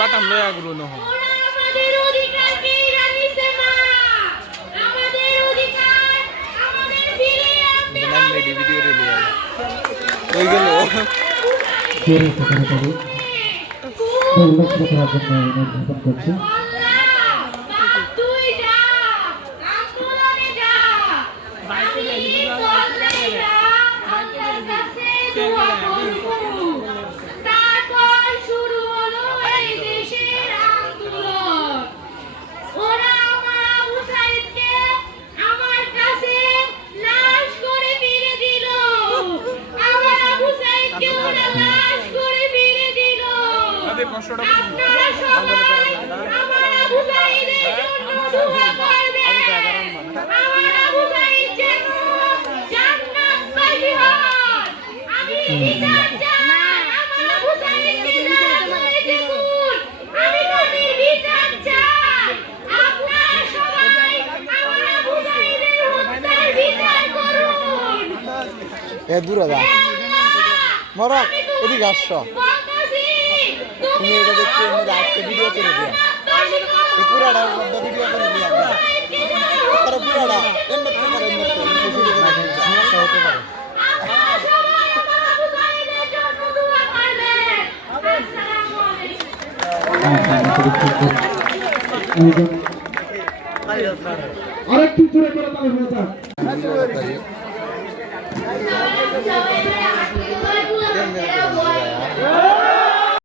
বাটাম লয়া গুলো নহ করছে দূরে যা মর এদিকে আসছ তুমি এটা দেখতে আজকে ভিডিও করে দিও পুরাটা ভিডিও করে দিও তারা পুরাটা সমস্যা হতে পারে আরেকটু জোরে করে